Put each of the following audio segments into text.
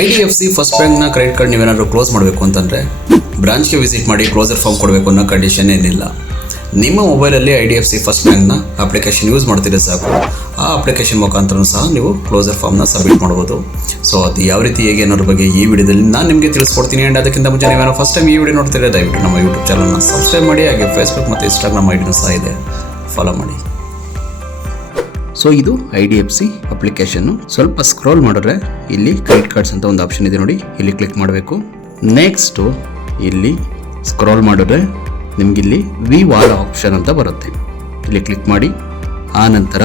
IDFC first ಬ್ಯಾಂಕ್ನ credit card ನೀವೇನಾದರೂ close ಮಾಡಬೇಕು ಅಂತಂದರೆ ಬ್ರಾಂಚ್ಗೆ ವಿಸಿಟ್ ಮಾಡಿ ಕ್ಲೋಸರ್ ಫಾರ್ಮ್ ಕೊಡಬೇಕು ಅನ್ನೋ ಕಂಡೀಷನ್ ಏನಿಲ್ಲ. ನಿಮ್ಮ ಮೊಬೈಲಲ್ಲಿ IDFC ಫಸ್ಟ್ ಬ್ಯಾಂಕ್ನ ಅಪ್ಲಿಕೇಶನ್ ಯೂಸ್ ಮಾಡ್ತಿದ್ರೆ ಸಾಕು, ಆ ಅಪ್ಲಿಕೇಶನ್ ಮುಖಾಂತರ ಸಹ ನೀವು ಕ್ಲೋಸರ್ ಫಾರ್ಮ್ನ ಸಬ್ಮಿಟ್ ಮಾಡ್ಬೋದು. ಸೊ ಅದು ಯಾವ ರೀತಿ ಹೇಗೆ ಅನ್ನೋದ್ರ ಬಗ್ಗೆ ಈ ವಿಡಿಯೋದಲ್ಲಿ ನಾನು ನಿಮಗೆ ತಿಳಿಸ್ಕೊಡ್ತೀನಿ. ಆ್ಯಂಡ್ ಅದಕ್ಕಿಂತ ಮುಂಚೆ ನೀವೇನೋ ಫಸ್ಟ್ ಟೈಮ್ ಈ ವಿಡಿಯೋ ನೋಡ್ತಿದ್ರೆ ದಯವಿಟ್ಟು ನಮ್ಮ ಯೂಟ್ಯೂಬ್ ಚಾನಲ್ನ ಸಬ್ಸ್ಕ್ರೈಬ್ ಮಾಡಿ, ಹಾಗೆ ಫೇಸ್ಬುಕ್ ಮತ್ತು ಇನ್ಸ್ಟಾಗ್ರಾಮ್ ಐಡಿನೂ ಸಹ ಇದೆ, ಫಾಲೋ ಮಾಡಿ. ಸೊ ಇದು IDFC ಅಪ್ಲಿಕೇಶನ್ನು. ಸ್ವಲ್ಪ ಸ್ಕ್ರೋಲ್ ಮಾಡಿದ್ರೆ ಇಲ್ಲಿ ಕ್ರೆಡಿಟ್ ಕಾರ್ಡ್ಸ್ ಅಂತ ಒಂದು ಆಪ್ಷನ್ ಇದೆ ನೋಡಿ, ಇಲ್ಲಿ ಕ್ಲಿಕ್ ಮಾಡಬೇಕು. ನೆಕ್ಸ್ಟು ಇಲ್ಲಿ ಸ್ಕ್ರೋಲ್ ಮಾಡಿದ್ರೆ ನಿಮಗಿಲ್ಲಿ ವಿ ವಾಲ್ ಆಪ್ಷನ್ ಅಂತ ಬರುತ್ತೆ, ಇಲ್ಲಿ ಕ್ಲಿಕ್ ಮಾಡಿ. ಆ ನಂತರ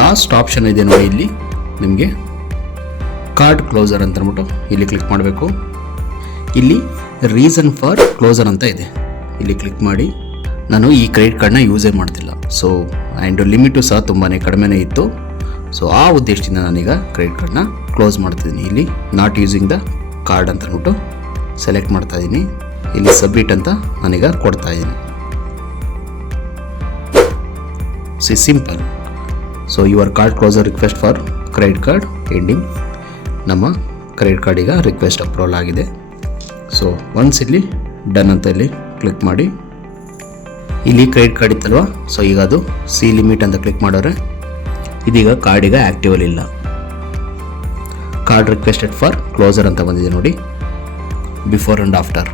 ಲಾಸ್ಟ್ ಆಪ್ಷನ್ ಇದೆ ನೋಡಿ, ಇಲ್ಲಿ ನಿಮಗೆ ಕಾರ್ಡ್ ಕ್ಲೋಸರ್ ಅಂತ ಅಂದ್ಬಿಟ್ಟು ಇಲ್ಲಿ ಕ್ಲಿಕ್ ಮಾಡಬೇಕು. ಇಲ್ಲಿ ರೀಸನ್ ಫಾರ್ ಕ್ಲೋಸರ್ ಅಂತ ಇದೆ, ಇಲ್ಲಿ ಕ್ಲಿಕ್ ಮಾಡಿ. ನಾನು ಈ ಕ್ರೆಡಿಟ್ ಕಾರ್ಡ್ನ ಯೂಸೇ ಮಾಡ್ತಿಲ್ಲ, ಸೊ ಆ್ಯಂಡ್ ಲಿಮಿಟು ಸಹ ತುಂಬಾ ಕಡಿಮೆನೇ ಇತ್ತು. ಸೊ ಆ ಉದ್ದೇಶದಿಂದ ನಾನೀಗ ಕ್ರೆಡಿಟ್ ಕಾರ್ಡ್ನ ಕ್ಲೋಸ್ ಮಾಡ್ತಿದ್ದೀನಿ. ಇಲ್ಲಿ ನಾಟ್ ಯೂಸಿಂಗ್ ದ ಕಾರ್ಡ್ ಅಂತ ಅಂದ್ಬಿಟ್ಟು ಸೆಲೆಕ್ಟ್ ಮಾಡ್ತಾ ಇದ್ದೀನಿ. ಇಲ್ಲಿ ಸಬ್ಮಿಟ್ ಅಂತ ನಾನೀಗ ಕೊಡ್ತಾ ಇದ್ದೀನಿ. Simple. So your card closure request for credit card ending. ನಮ್ಮ ಕ್ರೆಡಿಟ್ ಕಾರ್ಡ್ ಈಗ ರಿಕ್ವೆಸ್ಟ್ ಅಪ್ರೂವಲ್ ಆಗಿದೆ. ಸೊ ಒನ್ಸ್ ಇಲ್ಲಿ ಡನ್ ಅಂತ ಇಲ್ಲಿ ಕ್ಲಿಕ್ ಮಾಡಿ. ಇಲ್ಲಿ ಕ್ರೆಡಿಟ್ ಕಾರ್ಡ್ ಇತ್ತಲ್ವ, ಸೊ ಈಗ ಅದು ಸಿ ಲಿಮಿಟ್ ಅಂತ ಕ್ಲಿಕ್ ಮಾಡಿದ್ರೆ ಇದೀಗ ಕಾರ್ಡ್ ಈಗ ಆ್ಯಕ್ಟಿವಲ್ಲಿ ಇಲ್ಲ. ಕಾರ್ಡ್ ರಿಕ್ವೆಸ್ಟೆಡ್ ಫಾರ್ ಕ್ಲೋಸರ್ ಅಂತ ಬಂದಿದೆ ನೋಡಿ, ಬಿಫೋರ್ ಆ್ಯಂಡ್ ಆಫ್ಟರ್.